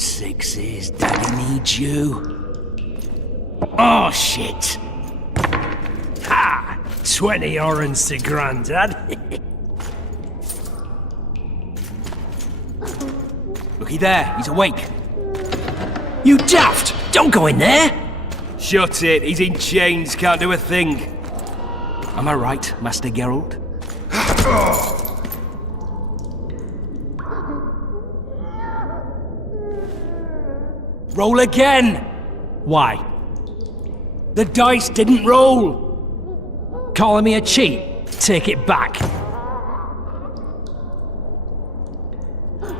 sixes, Daddy needs you. Oh, shit. Ha! 20 orange to Grandad. Looky there, he's awake. You daft! Don't go in there! Shut it, he's in chains, can't do a thing. Am I right, Master Geralt? Roll again! Why? The dice didn't roll! Calling me a cheat? Take it back.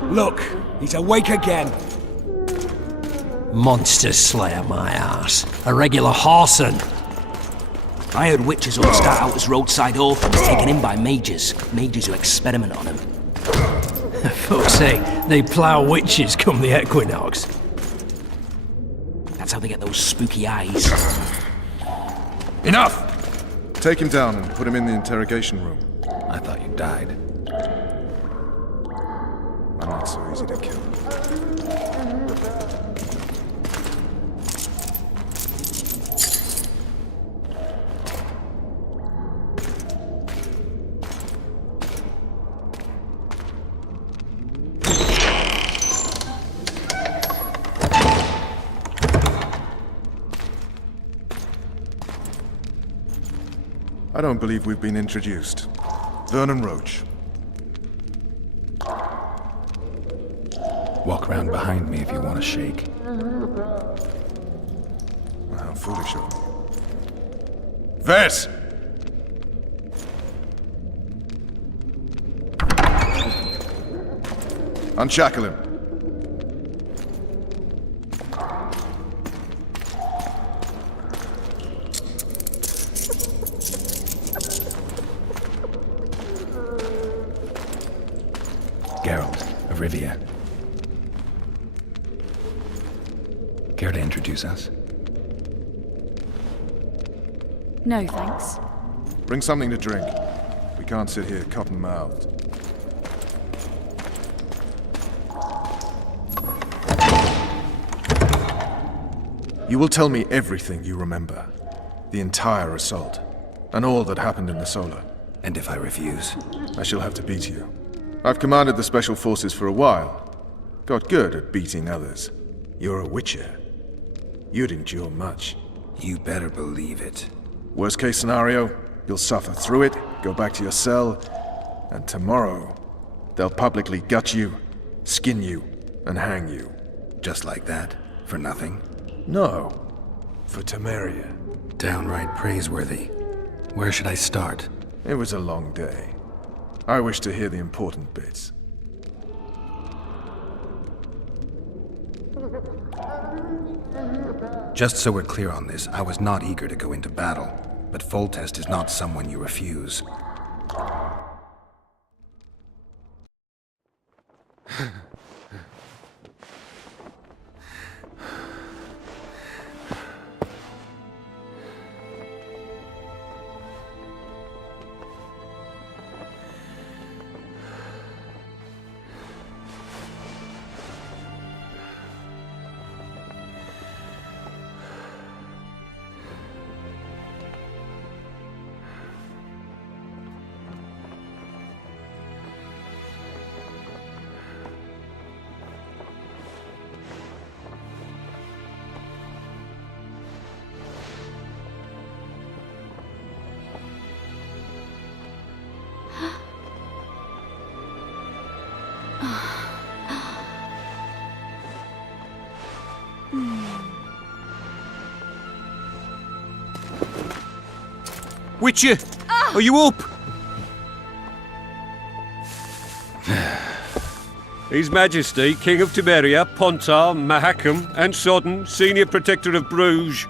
Look, he's awake again. Monster Slayer, my ass. A regular whoreson. I heard witches all start out as roadside orphans taken in by mages. Mages who experiment on them. Fuck's sake, they plough witches come the equinox. That's how they get those spooky eyes. Enough! Take him down and put him in the interrogation room. I thought you died. I'm not so easy to kill. I don't believe we've been introduced. Vernon Roach. Walk around behind me if you want to shake. How foolish of me. Vess! Unshackle him. Geralt of Rivia. Care to introduce us? No, thanks. Bring something to drink. We can't sit here cotton-mouthed. You will tell me everything you remember. The entire assault. And all that happened in the Solar. And if I refuse? I shall have to beat you. I've commanded the Special Forces for a while. Got good at beating others. You're a Witcher. You'd endure much. You better believe it. Worst case scenario, you'll suffer through it, go back to your cell, and tomorrow, they'll publicly gut you, skin you, and hang you. Just like that? For nothing? No. For Temeria. Downright praiseworthy. Where should I start? It was a long day. I wish to hear the important bits. Just so we're clear on this, I was not eager to go into battle, but Foltest is not someone you refuse. Witcher, are you up? His Majesty, King of Temeria, Pontar, Mahakam, and Sodden, Senior Protector of Bruges,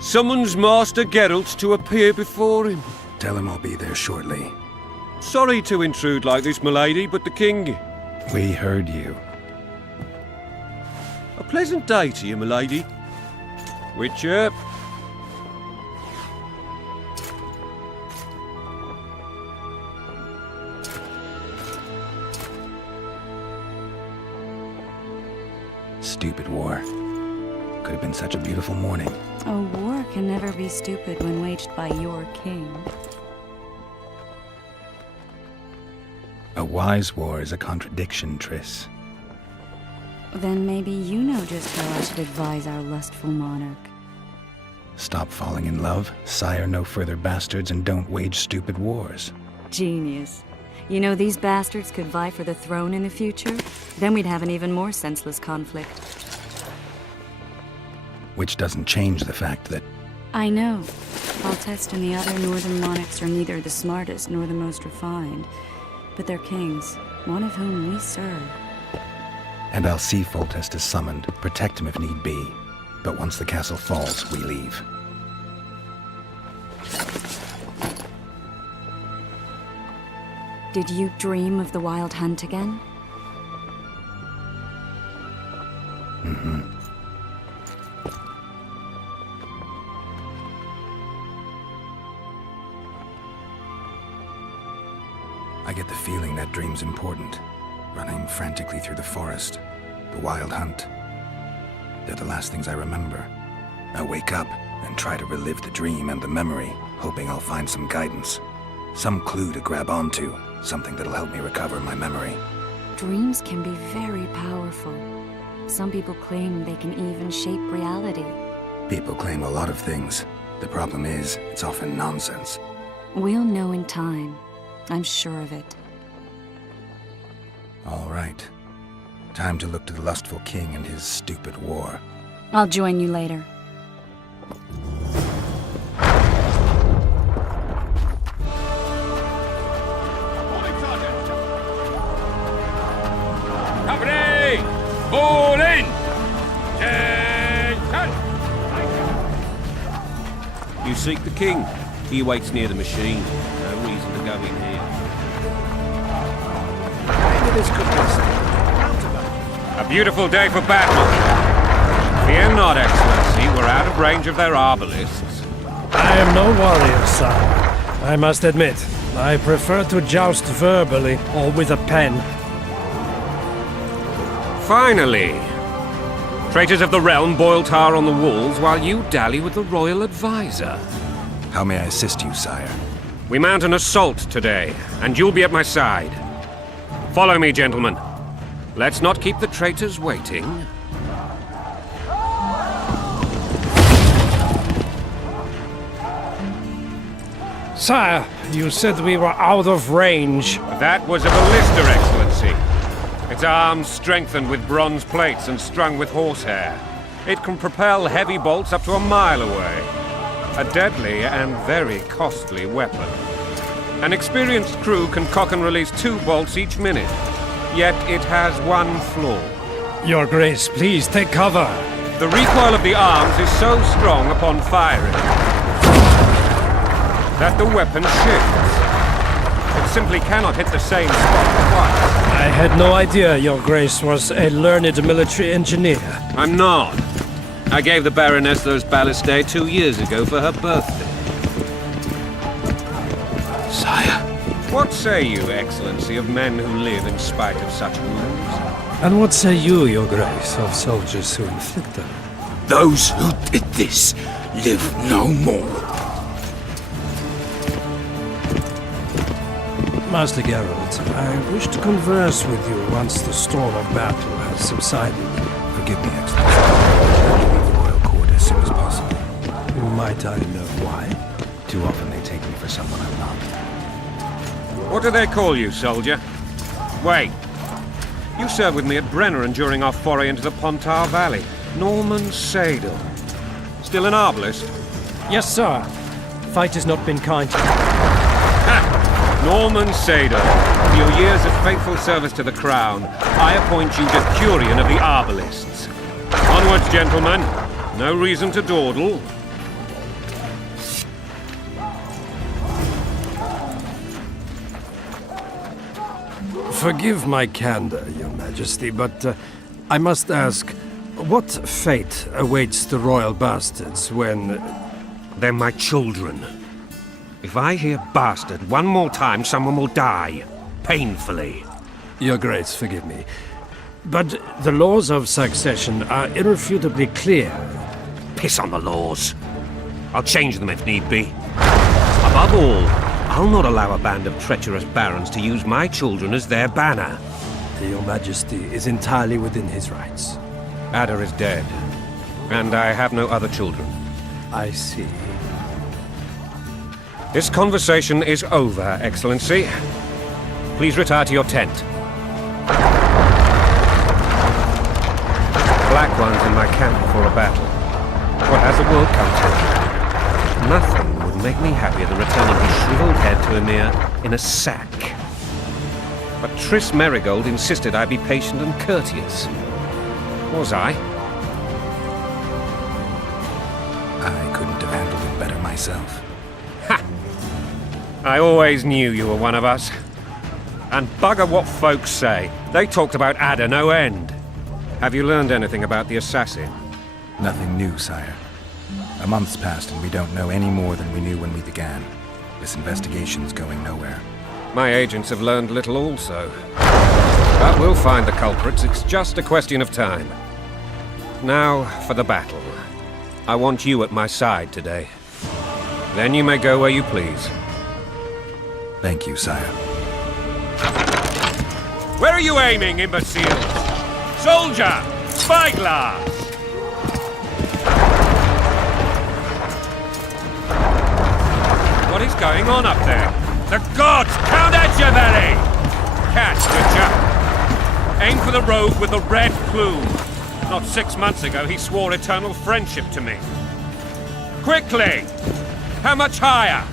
summons Master Geralt to appear before him. Tell him I'll be there shortly. Sorry to intrude like this, milady, but the King... We heard you. A pleasant day to you, milady. Witcher. stupid war. Could have been such a beautiful morning. A war can never be stupid when waged by your king. A wise war is a contradiction, Triss. Then maybe you know just how I should advise our lustful monarch. Stop falling in love, sire no further bastards, and don't wage stupid wars. Genius. You know, these bastards could vie for the throne in the future? Then we'd have an even more senseless conflict. Which doesn't change the fact that... I know. Foltest and the other northern monarchs are neither the smartest nor the most refined. But they're kings, one of whom we serve. And I'll see Foltest is summoned, protect him if need be. But once the castle falls, we leave. Did you dream of the wild hunt again? Mm-hmm. I get the feeling that dream's important. Running frantically through the forest. The wild hunt. They're the last things I remember. I wake up and try to relive the dream and the memory, hoping I'll find some guidance. Some clue to grab onto. Something that'll help me recover my memory. Dreams can be very powerful. Some people claim they can even shape reality. People claim a lot of things. The problem is, it's often nonsense. We'll know in time. I'm sure of it. All right. Time to look to the lustful king and his stupid war. I'll join you later. Company! All in! You seek the king. He waits near the machine. No reason to go in here. Maybe this could be a A beautiful day for battle. Fear not, Excellency. We're out of range of their arbalists. I am no warrior, sire. I must admit, I prefer to joust verbally or with a pen. Finally! Traitors of the realm boil tar on the walls while you dally with the royal advisor. How may I assist you, sire? We mount an assault today, and you'll be at my side. Follow me, gentlemen. Let's not keep the traitors waiting. Sire, you said we were out of range. That was a ballista, Excellency. Its arms strengthened with bronze plates and strung with horsehair. It can propel heavy bolts up to a mile away. A deadly and very costly weapon. An experienced crew can cock and release 2 bolts each minute. Yet it has one flaw. Your Grace, please take cover. The recoil of the arms is so strong upon firing that the weapon shifts. It simply cannot hit the same spot twice. I had no idea Your Grace was a learned military engineer. I'm not. I gave the Baroness those ballistae 2 years ago for her birthday. Sire. What say you, Excellency, of men who live in spite of such wounds? And what say you, Your Grace, of soldiers who inflict them? Those who did this live no more. Master Geralt, I wish to converse with you once the storm of battle has subsided. Forgive me, Excellency. I will leave the royal court as soon as possible. Might I know why? Too often they take me for someone I'm not. What do they call you, soldier? Wait. You served with me at Brenneran during our foray into the Pontar Valley. Norman Sadel. Still an arbalist? Yes, sir. Fight has not been kind to me. Ha! Norman Sadel. For your years of faithful service to the crown, I appoint you Decurion of the Arbalists. Onwards, gentlemen. No reason to dawdle. Forgive my candor, Your Majesty, but I must ask, what fate awaits the royal bastards when... They're my children. If I hear bastard one more time, someone will die. Painfully. Your Grace, forgive me. But the laws of succession are irrefutably clear. Piss on the laws. I'll change them if need be. Above all, I'll not allow a band of treacherous barons to use my children as their banner. Your Majesty is entirely within his rights. Ada is dead, and I have no other children. I see. This conversation is over, Excellency. Please retire to your tent. Black ones in my camp before a battle. What has the world come to? Nothing would make me happier than returning his shriveled head to Emir in a sack. But Triss Merigold insisted I be patient and courteous. Was I? I couldn't have handled it better myself. Ha! I always knew you were one of us. And bugger what folks say. They talked about Ada no end. Have you learned anything about the assassin? Nothing new, sire. A month's passed and we don't know any more than we knew when we began. This investigation's going nowhere. My agents have learned little also. But we'll find the culprits, it's just a question of time. Now, for the battle. I want you at my side today. Then you may go where you please. Thank you, sire. Where are you aiming, imbeciles? Soldier! Spyglass! What is going on up there? The gods! Count Etcheverry! Catch, Witcher! Aim for the rogue with the red plume. Not 6 months ago, he swore eternal friendship to me. Quickly! How much higher?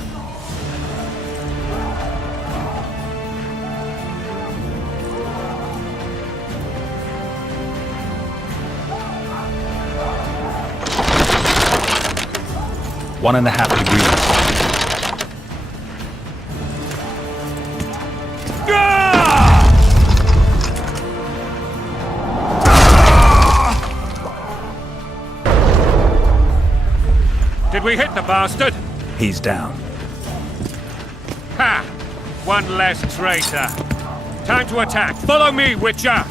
One and a half degrees. Did we hit the bastard? He's down. Ha! One less traitor. Time to attack. Follow me, Witcher!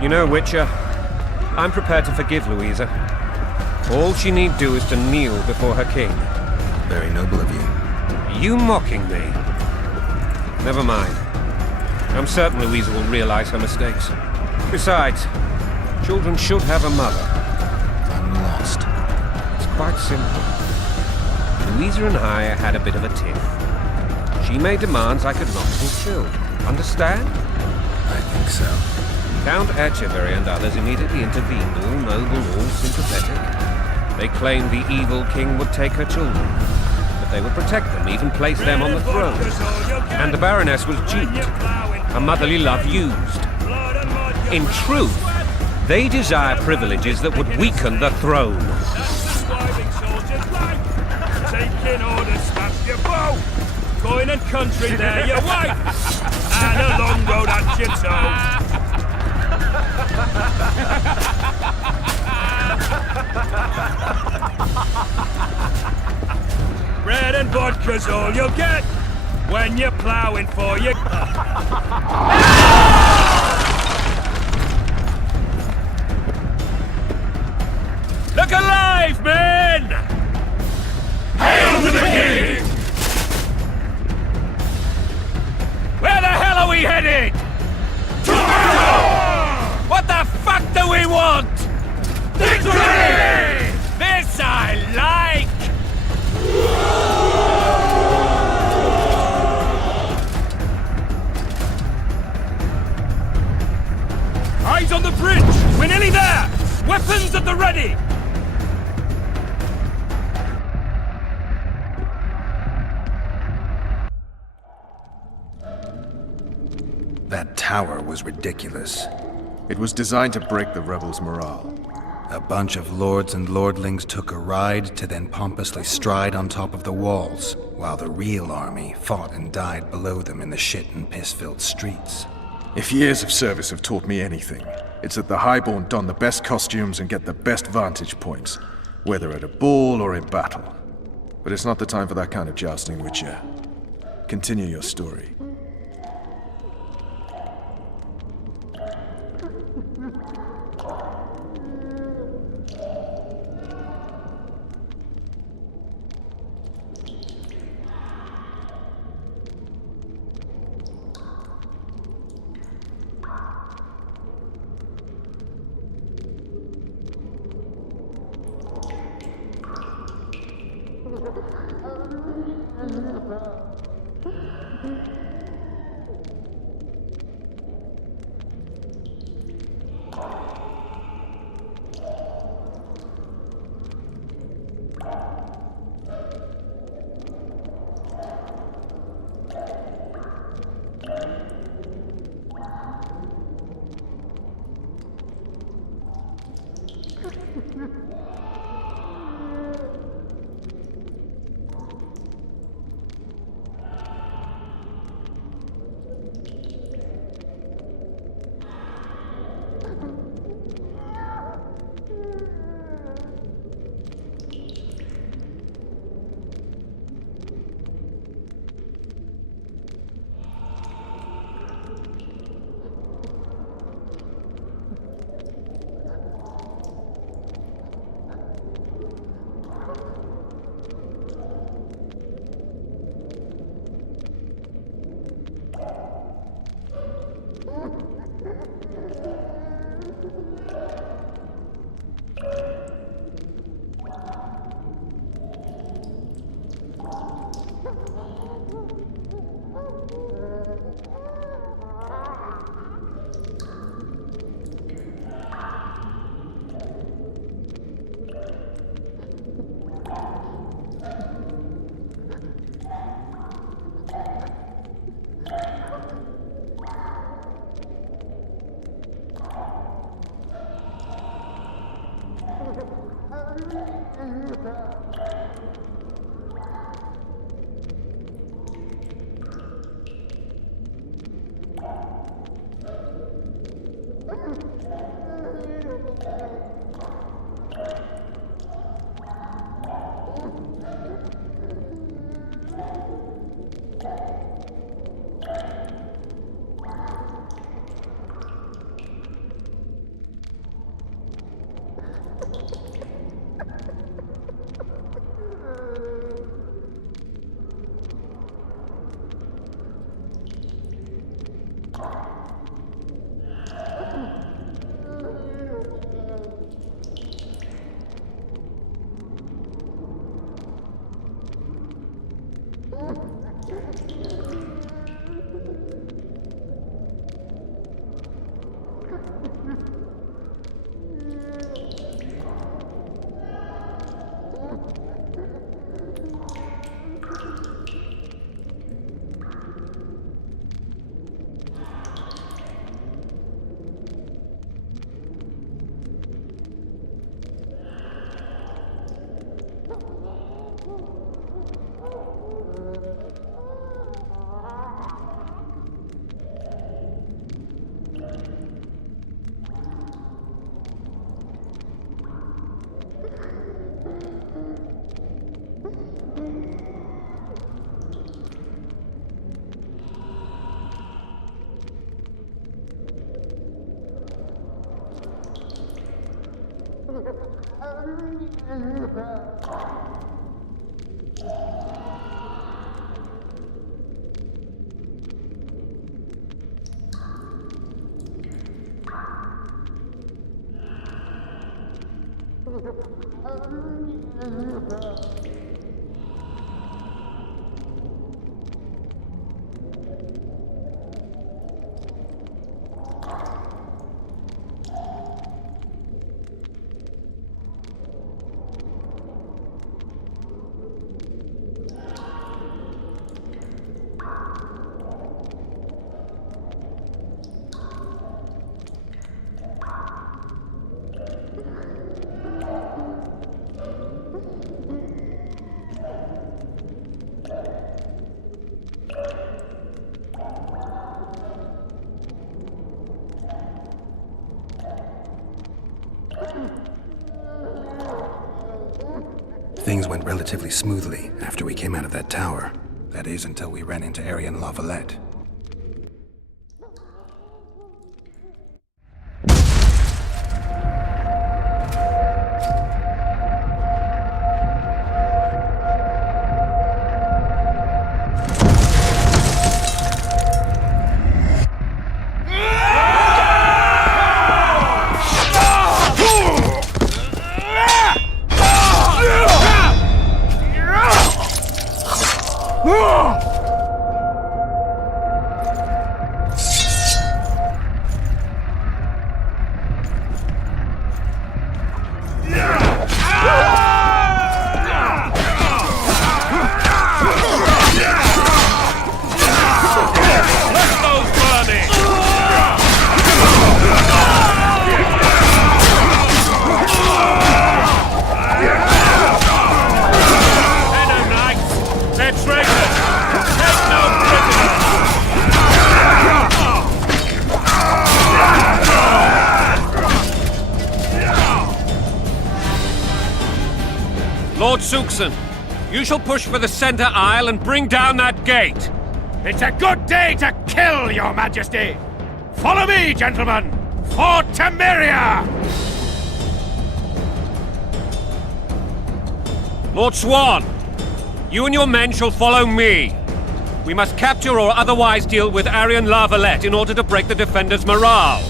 You know, Witcher, I'm prepared to forgive Louisa. All she need do is to kneel before her king. Very noble of you. You mocking me? Never mind. I'm certain Louisa will realize her mistakes. Besides, children should have a mother. I'm lost. It's quite simple. Louisa and I had a bit of a tiff. She made demands I could not fulfill. Understand? I think so. Count Etcheverry and others immediately intervened, all noble, all sympathetic. They claimed the evil king would take her children, but they would protect them, even place them on the throne. And the Baroness was duped, her motherly love used. In truth, they desire privileges that would weaken the throne. Taking orders, smash your bow! Going and country there, your wife! And a long road at your toe! Bread and vodka's all you'll get when you're plowing for your... Look alive, men! Hail to the king! Where the hell are we headed? What the fuck do we want? Victory! This I like! Eyes on the bridge! We're nearly there! Weapons at the ready! That tower was ridiculous. It was designed to break the rebels' morale. A bunch of lords and lordlings took a ride to then pompously stride on top of the walls, while the real army fought and died below them in the shit and piss-filled streets. If years of service have taught me anything, it's that the highborn don the best costumes and get the best vantage points, whether at a ball or in battle. But it's not the time for that kind of jousting, Witcher. Continue your story. things went relatively smoothly after we came out of that tower. That is, until we ran into Arian Lavalette. Lord Suxon, you shall push for the center aisle and bring down that gate. It's a good day to kill, Your Majesty! Follow me, gentlemen! For Temeria! Lord Swan, you and your men shall follow me. We must capture or otherwise deal with Arian Lavalette in order to break the defenders' morale.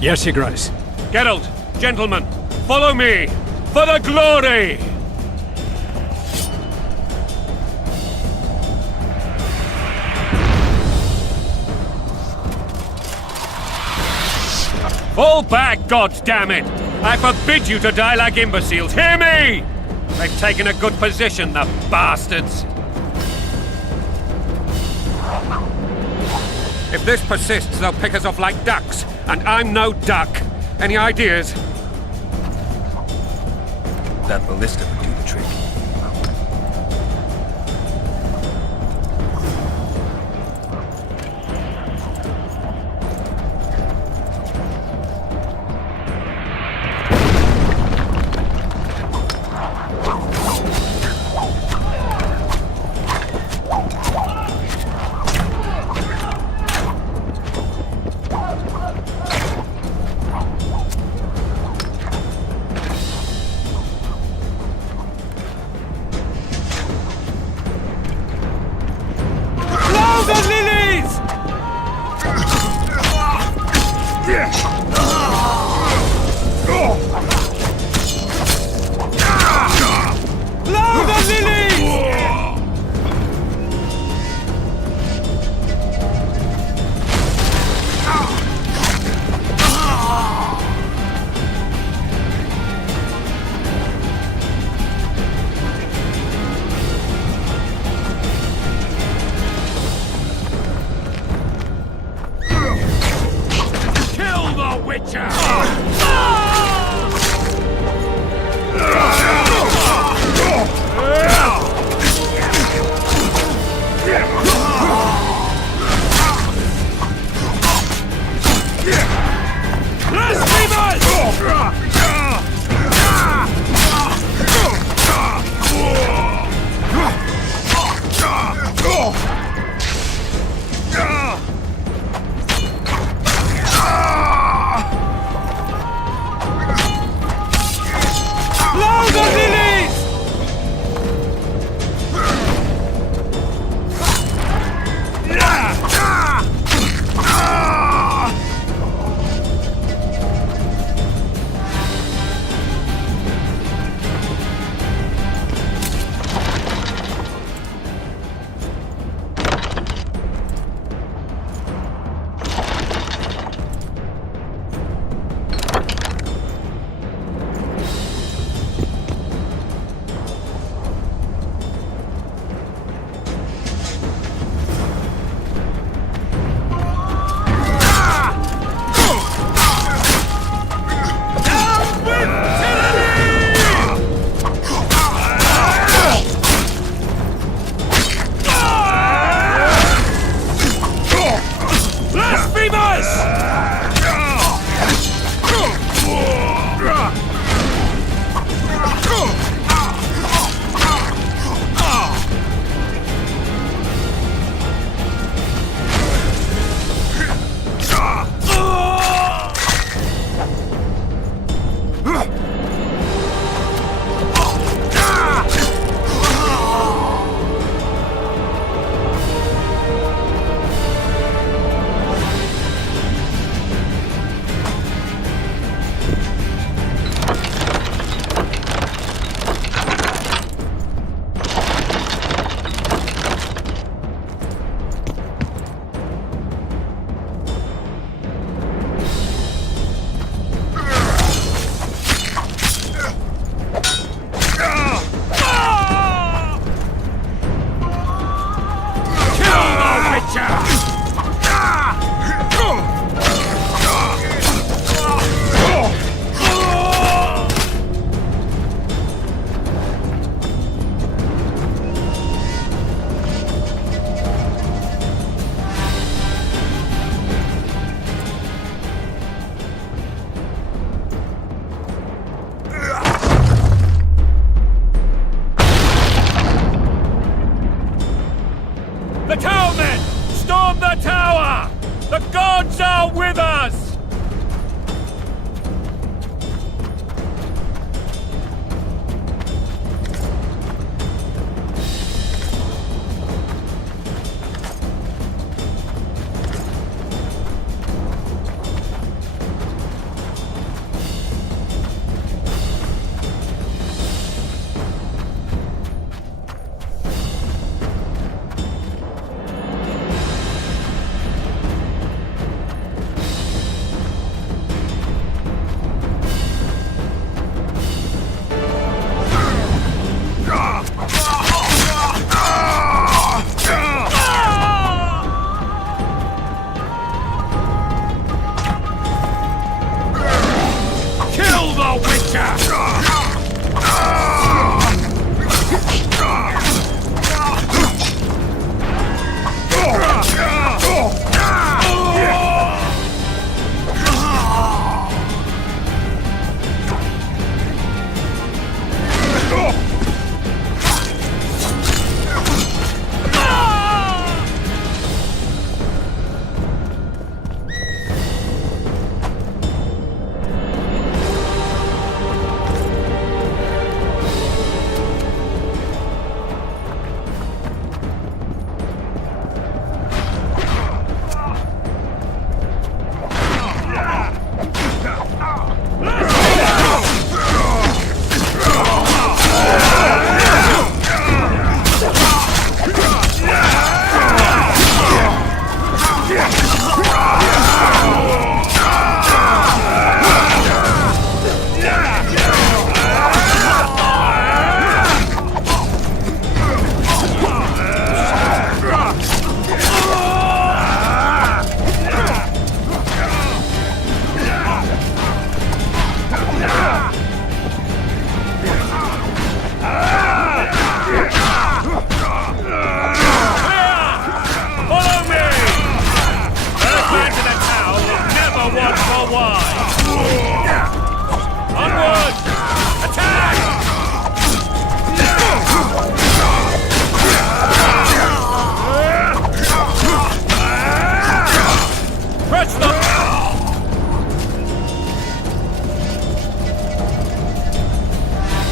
Yes, Your Grace. Geralt, gentlemen, follow me! For the glory! Fall back, goddammit! I forbid you to die like imbeciles, hear me! They've taken a good position, the bastards! If this persists, they'll pick us off like ducks, and I'm no duck. Any ideas? That ballista would do the trick.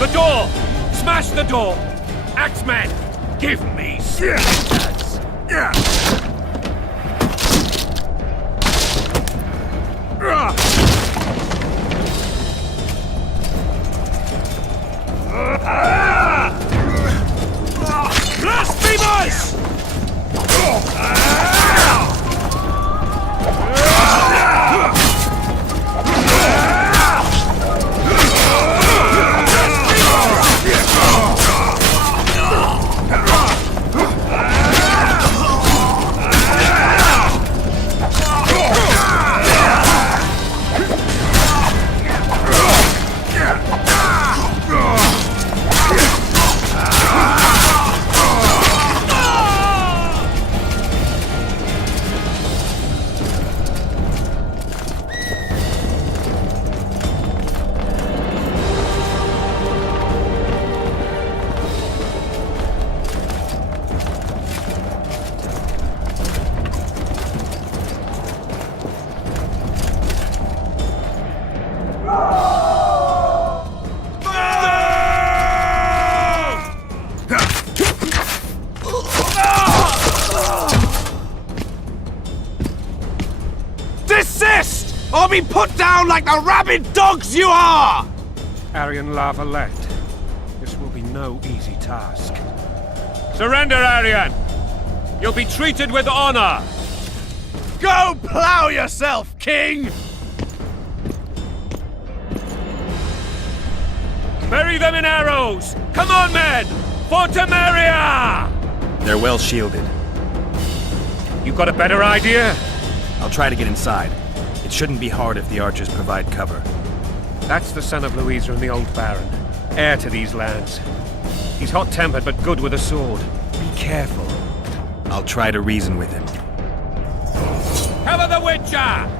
The door! Smash the door! Axemen, give me splinters! Blasphemous! Desist! Or be put down like the rabid dogs you are! Aryan Lavalette, this will be no easy task. Surrender, Aryan! You'll be treated with honor! Go plow yourself, king! Bury them in arrows! Come on, men! For Temeria! They're well shielded. You got a better idea? I'll try to get inside. It shouldn't be hard if the archers provide cover. That's the son of Louisa and the old Baron, heir to these lands. He's hot-tempered but good with a sword. Be careful. I'll try to reason with him. Cover the Witcher!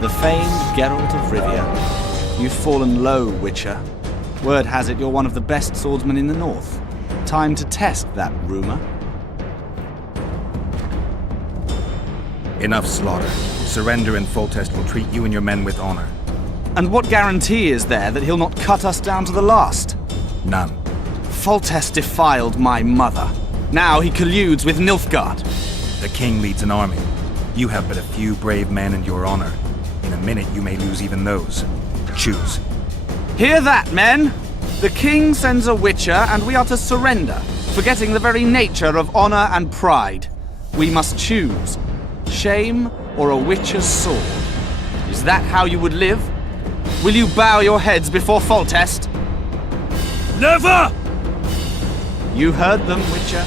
The famed Geralt of Rivia. You've fallen low, Witcher. Word has it you're one of the best swordsmen in the north. Time to test that rumor. Enough slaughter. Surrender and Foltest will treat you and your men with honor. And what guarantee is there that he'll not cut us down to the last? None. Foltest defiled my mother. Now he colludes with Nilfgaard. The king leads an army. You have but a few brave men and your honor. In a minute you may lose even those. Choose. Hear that, men? The king sends a witcher and we are to surrender, forgetting the very nature of honor and pride. We must choose. Shame or a witcher's sword. Is that how you would live? Will you bow your heads before Foltest? Never! You heard them, Witcher.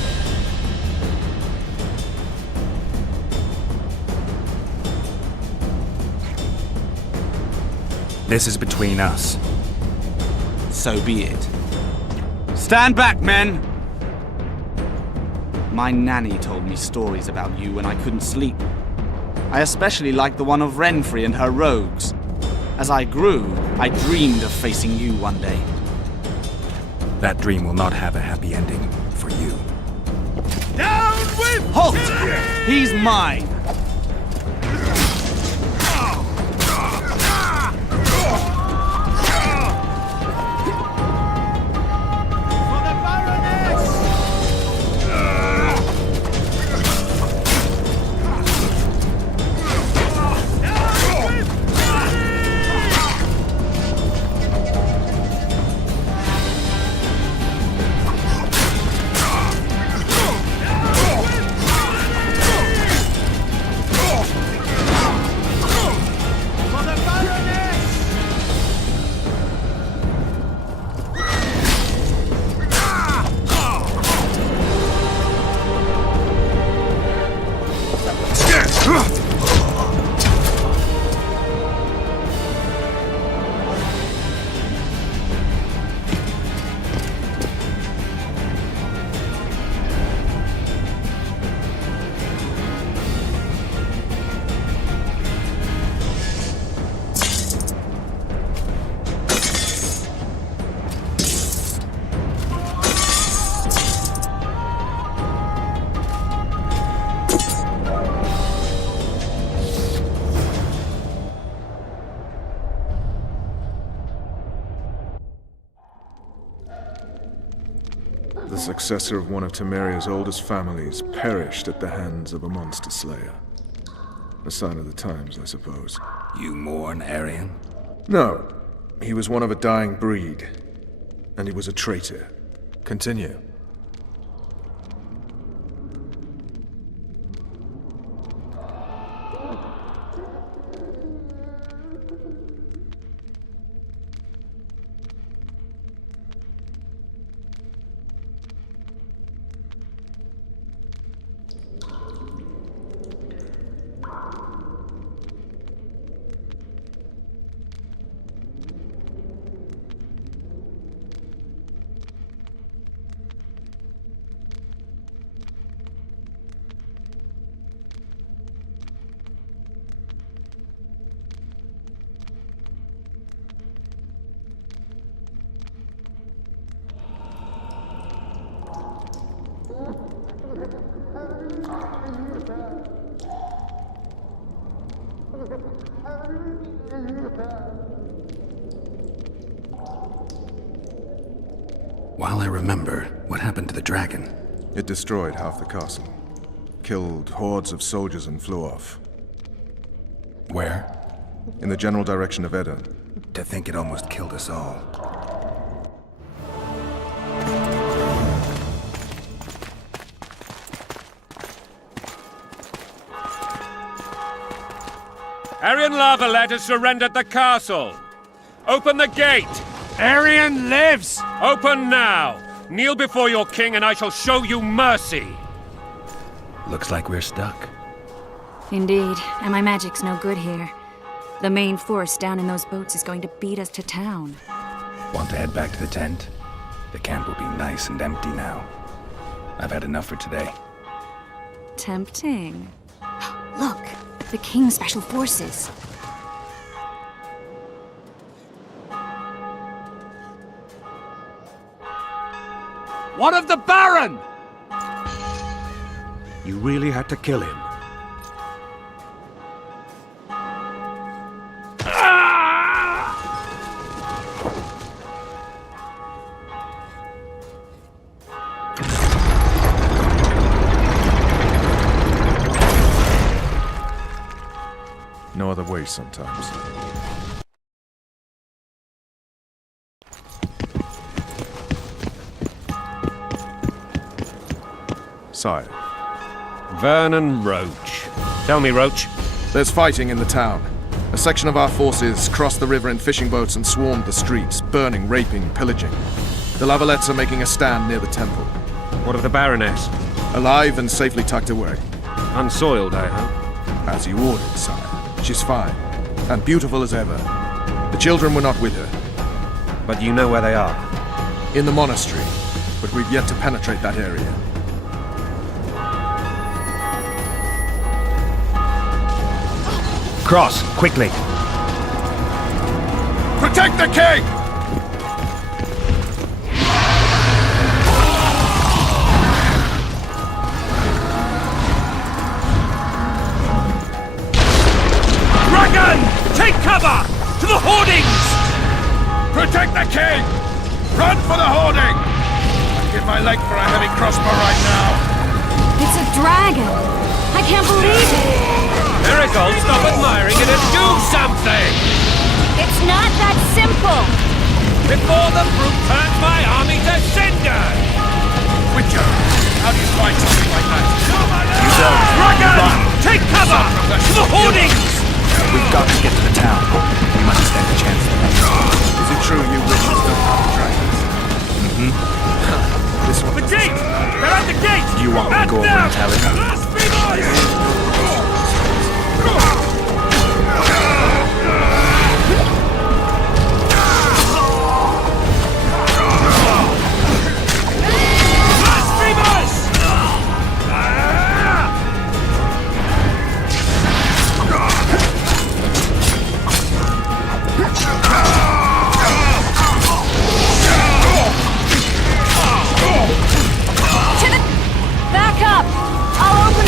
This is between us. So be it. Stand back, men! My nanny told me stories about you when I couldn't sleep. I especially liked the one of Renfrey and her rogues. As I grew, I dreamed of facing you one day. That dream will not have a happy ending for you. Down with Halt! tyranny! He's mine! For the Baroness! predecessor of one of Temeria's oldest families, perished at the hands of a monster slayer. A sign of the times, I suppose. You mourn Aryan? No. He was one of a dying breed. And he was a traitor. Continue. While I remember, what happened to the dragon? It destroyed half the castle. Killed hordes of soldiers and flew off. Where? In the general direction of Edda. To think it almost killed us all. Aryan Lavalet has surrendered the castle. Open the gate! Aryan lives! Open now! Kneel before your king and I shall show you mercy! Looks like we're stuck. Indeed, and my magic's no good here. The main force down in those boats is going to beat us to town. Want to head back to the tent? The camp will be nice and empty now. I've had enough for today. Tempting. Look, the King's Special Forces. What of the Baron? You really had to kill him. No other way sometimes. Sire. Vernon Roach. Tell me, Roach. There's fighting in the town. A section of our forces crossed the river in fishing boats and swarmed the streets, burning, raping, pillaging. The Lavalets are making a stand near the temple. What of the Baroness? Alive and safely tucked away. Unsoiled, I hope. As you ordered, sire. She's fine. And beautiful as ever. The children were not with her. But you know where they are? In the monastery. But we've yet to penetrate that area. Cross, quickly. Protect the king! Dragon! Take cover! To the hoardings! Protect the king! Run for the hoarding! I'd give my leg for a heavy crossbow right now. It's a dragon! I can't believe it! Miracle, stop admiring it and do something! It's not that simple! Before the brute turns my army to cinder! Witcher, how do you fight something like that? Dragon! Take cover! To the hoardings! We've got to get to the town. We must stand a chance there. Is it true you witches don't have dragons? This one. The gate! They're at the gate! You want At to go over them! and tell it? Back up! I'll open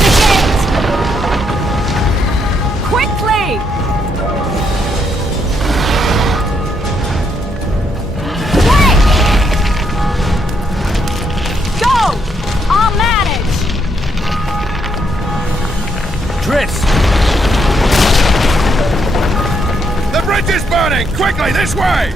Triss! The bridge is burning! Quickly, this way!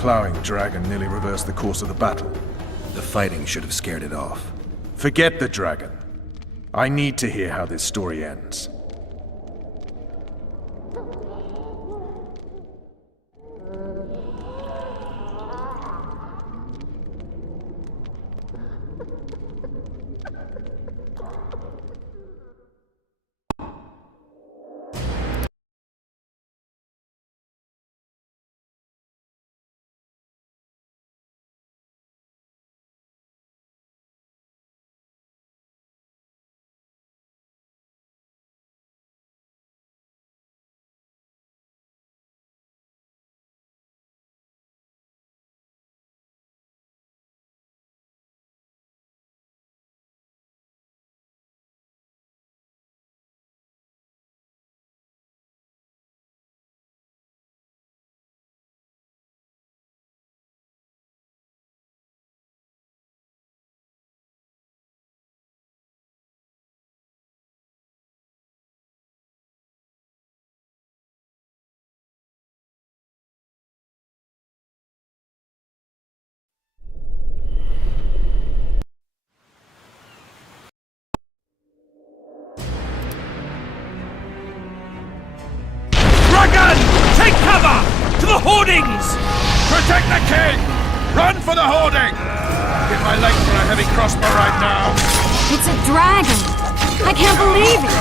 Plowing dragon nearly reversed the course of the battle. The fighting should have scared it off. Forget the dragon. I need to hear how this story ends. Take cover! To the hoardings! Protect the king! Run for the hoarding! Give my leg for a heavy crossbow right now! It's a dragon! I can't believe it!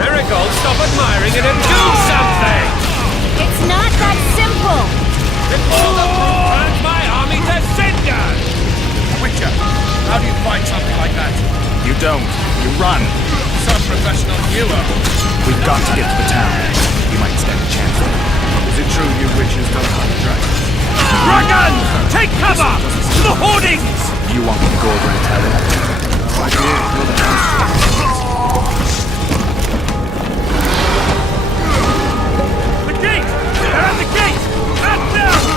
Marigold, stop admiring it and do something! It's not that simple! It all turns my army to cinder! Witcher, how do you fight something like that? You don't. You run. Some professional you are. We've got to get to the town. You might stand a chance there. Is it true you witches don't hunt dragons? Dragons! Take cover! To the hoardings! You want me to go over and tell him? I do. You're the master. The gate! They're at the gate! Back down!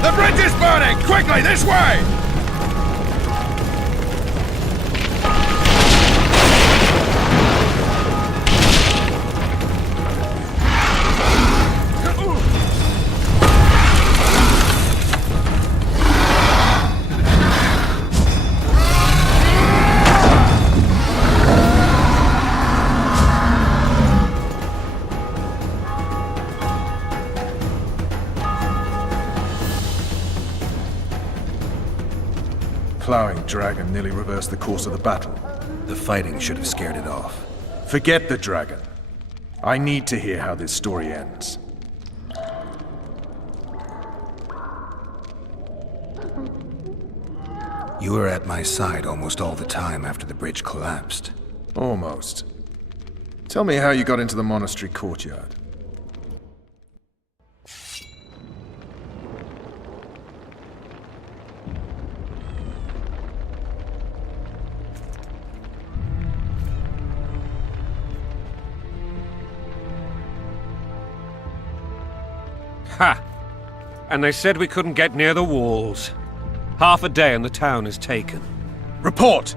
The bridge is burning! Quickly, this way! Plowing dragon nearly reversed the course of the battle. The fighting should have scared it off. Forget the dragon. I need to hear how this story ends. You were at my side almost all the time after the bridge collapsed. Almost. Tell me how you got into the monastery courtyard. Ha! And they said we couldn't get near the walls. Half a day and the town is taken. Report!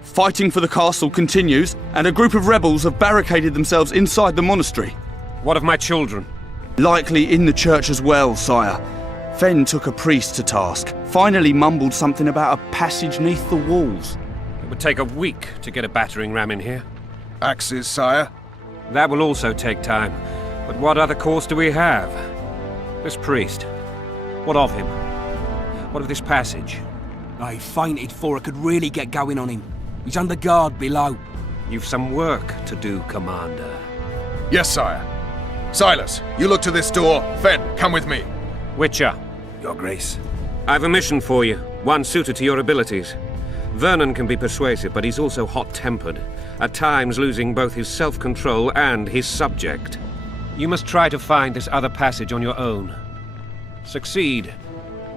Fighting for the castle continues, and a group of rebels have barricaded themselves inside the monastery. What of my children? Likely in the church as well, sire. Fen took a priest to task, finally mumbled something about a passage neath the walls. It would take a week to get a battering ram in here. Axes, sire? That will also take time. But what other course do we have? This priest. What of him? What of this passage? I fainted before I could really get going on him. He's under guard below. You've some work to do, Commander. Yes, sire. Silas, you look to this door. Fen, come with me. Witcher. Your Grace. I've a mission for you, one suited to your abilities. Vernon can be persuasive, but he's also hot-tempered, at times losing both his self-control and his subject. You must try to find this other passage on your own. Succeed,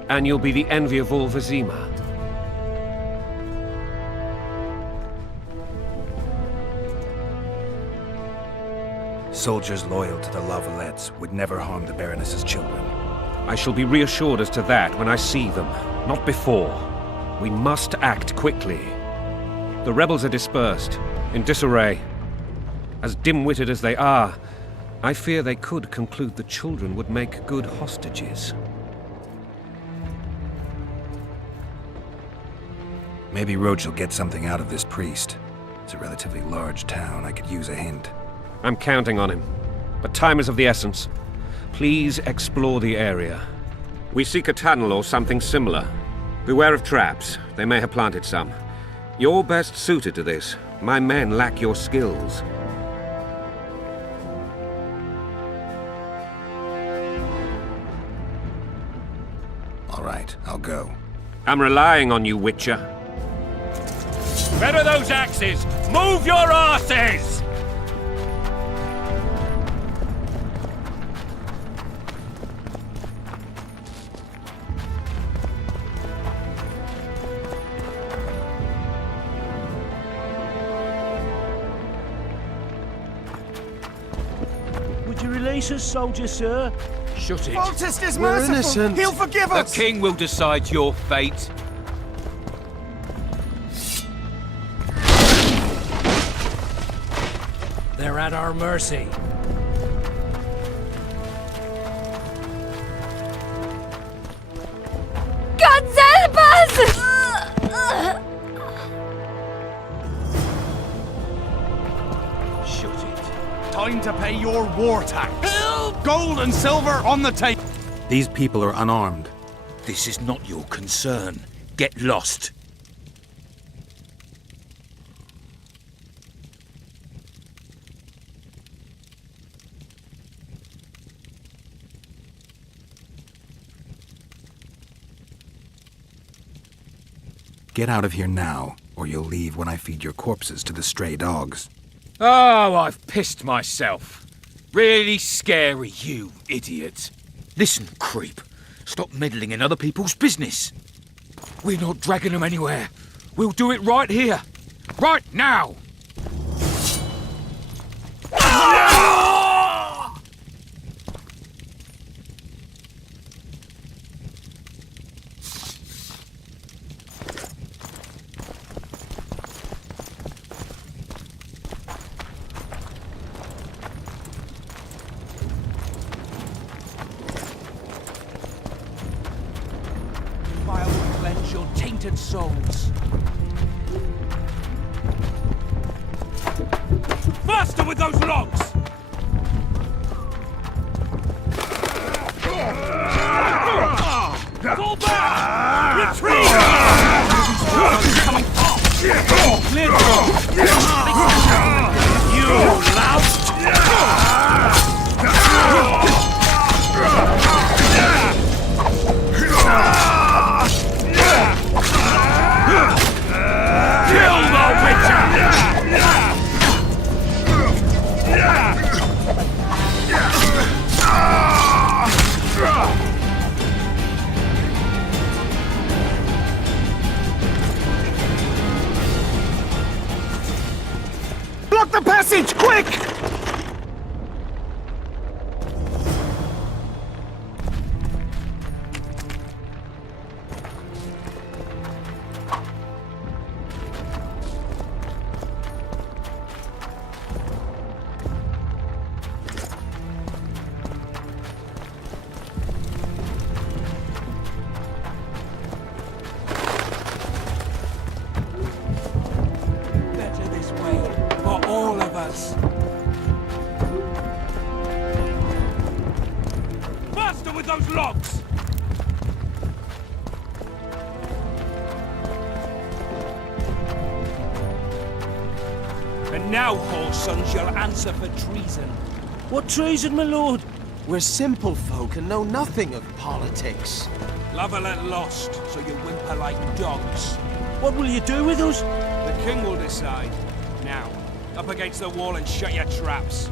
and you'll be the envy of all Vizima. Soldiers loyal to the Lavalettes would never harm the Baroness's children. I shall be reassured as to that when I see them, not before. We must act quickly. The rebels are dispersed, in disarray. As dim-witted as they are, I fear they could conclude the children would make good hostages. Maybe Roach will get something out of this priest. It's a relatively large town. I could use a hint. I'm counting on him, but time is of the essence. Please explore the area. We seek a tunnel or something similar. Beware of traps. They may have planted some. You're best suited to this. My men lack your skills. All right, I'll go. I'm relying on you, Witcher. Where are those axes? Move your asses! Would you release us, soldier, sir? Shut it. Foltest is We're merciful. innocent. He'll forgive The us. king will decide your fate. They're at our mercy. God help us! Shut it. Time to pay your war tax. Gold and silver on the table. These people are unarmed. This is not your concern. Get lost. Get out of here now, or you'll leave when I feed your corpses to the stray dogs. Oh, I've pissed myself. Really scary, you idiot. Listen, creep. Stop meddling in other people's business. We're not dragging them anywhere. We'll do it right here. Right now! Fire will cleanse your tainted souls. Faster with those logs! Fall back! Retreat! Clear the road! You lout! Kill the Witcher! Block the passage, quick! Now, poor sons, you'll answer for treason. What treason, my lord? We're simple folk and know nothing of politics. Lavalette lost, so you whimper like dogs. What will you do with us? The king will decide. Now, up against the wall and shut your traps.